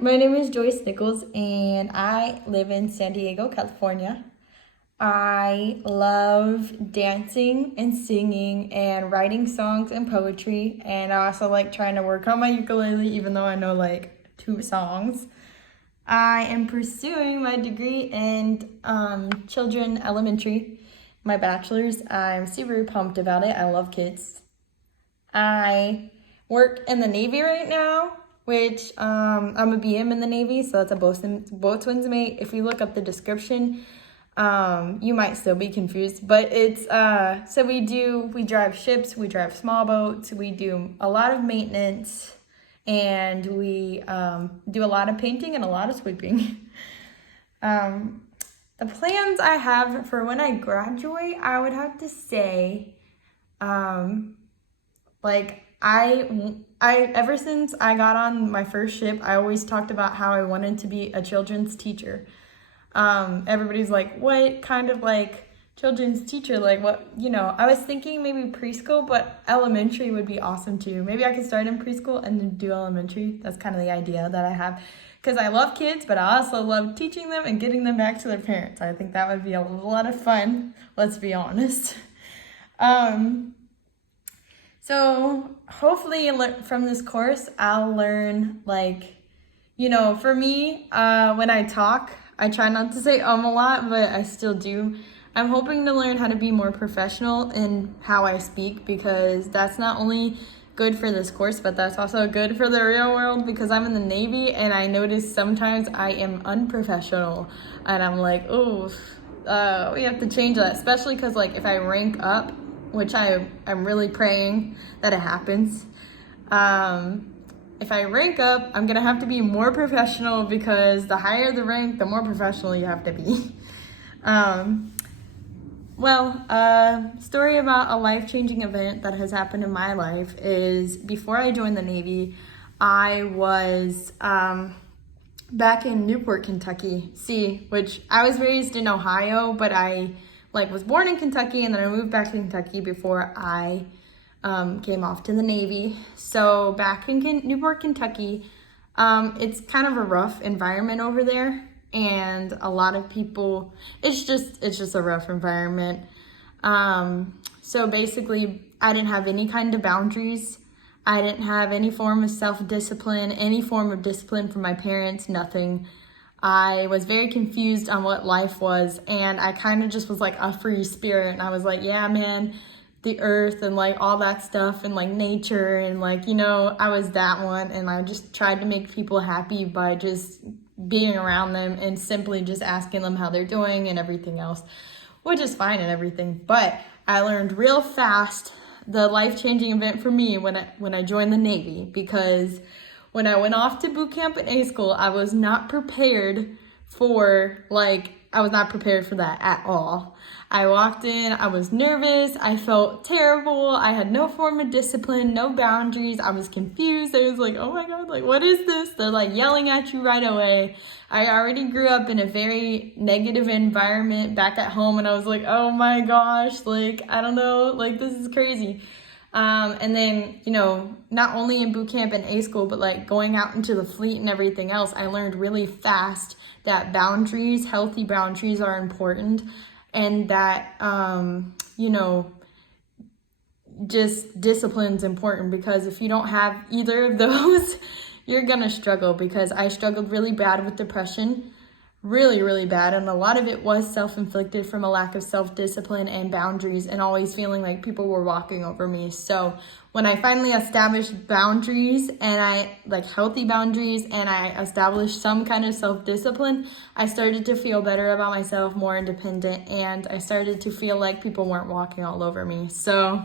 my name is Joyce Nichols and I live in San Diego, California. I love dancing and singing and writing songs and poetry, and I also like trying to work on my ukulele even though I know like 2 songs. I am pursuing my degree in children elementary, my bachelor's. I'm super pumped about it. I love kids. I work in the Navy right now, which I'm a BM in the Navy, so that's a boatswain's mate. If you look up the description, you might still be confused, but it's so we drive ships, we drive small boats, we do a lot of maintenance, and we do a lot of painting and a lot of sweeping. The plans I have for when I graduate, I would have to say, like I ever since I got on my first ship, I always talked about how I wanted to be a children's teacher. Everybody's like, what kind of like children's teacher? Like what, I was thinking maybe preschool, but elementary would be awesome too. Maybe I could start in preschool and then do elementary. That's kind of the idea that I have. Because I love kids, but I also love teaching them and getting them back to their parents. I think that would be a lot of fun, let's be honest. So hopefully from this course, I'll learn for me, when I talk, I try not to say a lot, but I still do. I'm hoping to learn how to be more professional in how I speak, because that's not only good for this course, but that's also good for the real world, because I'm in the Navy and I notice sometimes I am unprofessional and I'm like, we have to change that, especially because like if I rank up, which I'm really praying that it happens. If I rank up, I'm gonna have to be more professional, because the higher the rank, the more professional you have to be. Story about a life-changing event that has happened in my life is before I joined the Navy, I was back in Newport, Kentucky. Which I was raised in Ohio, but I was born in Kentucky, and then I moved back to Kentucky before I came off to the Navy. So back in Newport, Kentucky, it's kind of a rough environment over there, and a lot of people, it's just a rough environment. So basically, I didn't have any kind of boundaries. I didn't have any form of self-discipline, any form of discipline from my parents, nothing. I was very confused on what life was, and I kind of just was like a free spirit, and I was like, yeah, man, the earth and like all that stuff and like nature and I was that one, and I just tried to make people happy by just being around them and simply just asking them how they're doing and everything else, which is fine and everything. But I learned real fast the life-changing event for me when I joined the Navy, because when I went off to boot camp in A school, I was not prepared for that at all. I walked in, I was nervous, I felt terrible, I had no form of discipline, no boundaries, I was confused. I was like, oh my God, what is this? They're yelling at you right away. I already grew up in a very negative environment back at home, and I was like, oh my gosh, I don't know, this is crazy. And then, not only in boot camp and A school, but going out into the fleet and everything else, I learned really fast that healthy boundaries are important, and that, just discipline's important, because if you don't have either of those, you're gonna struggle, because I struggled really bad with depression. Really, really bad. And a lot of it was self-inflicted from a lack of self-discipline and boundaries, and always feeling like people were walking over me. So when I finally established boundaries, and healthy boundaries, and I established some kind of self-discipline, I started to feel better about myself, more independent, and I started to feel like people weren't walking all over me. So